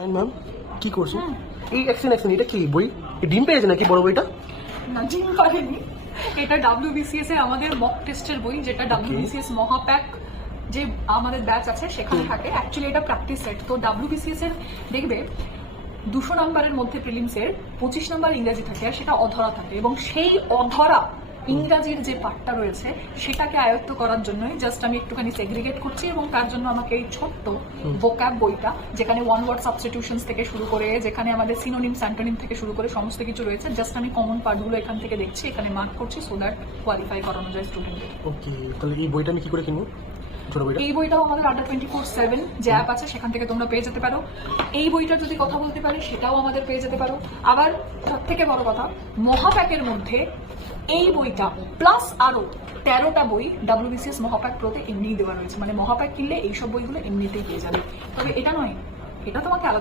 Ma'am কি করছো? এই অ্যাকশন এটা কি বই? ডিম পেয়েছে নাকি বড় বইটা? না, জিম করেনি। এটা WBCS এর আমাদের মক টেস্টের বই, যেটা WBCS মহাপ্যাক যে আমাদের ব্যাচ আছে সেখানে থাকে। অ্যাকচুয়ালি এটা প্র্যাকটিস সেট। তো WBCS এর দেখবে 200 নম্বরের মধ্যে প্রিলিমসের 25 নম্বর ইংরেজি থাকে, আর সেটা অধরা থাকে, এবং সেই অধরা ইংরাজির যে পার্টটা রয়েছে সেটাকে আয়ত্ত করার জন্যই জাস্ট আমি একটুখানি সেগ্রিগেট করছি, এবং তার জন্য আমাকে এই ছোট্ট ভোক্যাব বইটা, যেখানে ওয়ান ওয়ার্ড সাবস্টিটিউশনস থেকে শুরু করে, যেখানে আমাদের সিনোনিম স্যান্টোনিম থেকে শুরু করে সমস্ত কিছু রয়েছে, জাস্ট আমি কমন পার্টগুলো এখান থেকে দেখছি, এখানে মার্ক করছি, সো দ্যাট কোয়ালিফাই করানো যায় স্টুডেন্টদের। ওকে, তাহলে এই বইটা আমি কি করে কিনবো? ছোট বইটা এই বইটাও আমাদের আন্ডার 24/7 যে অ্যাপ আছে সেখান থেকে তোমরা পেয়ে যেতে পারো। এই বইটা যদি কথা বলতে পারে সেটাও আমাদের পেয়ে যেতে পারো। আবার সব থেকে বড় কথা, মহাপ্যাকের মধ্যে এই বইটা প্লাস আরো 13টা বই WBCS মহাপ্যাক প্রোতে এমনিই দেওয়া রয়েছে, মানে মহাপ্যাক কিনলে এইসব বইগুলো এমনিতেই পেয়ে যাবে। তবে এটা নয়, এটা তোমাকে আলাদা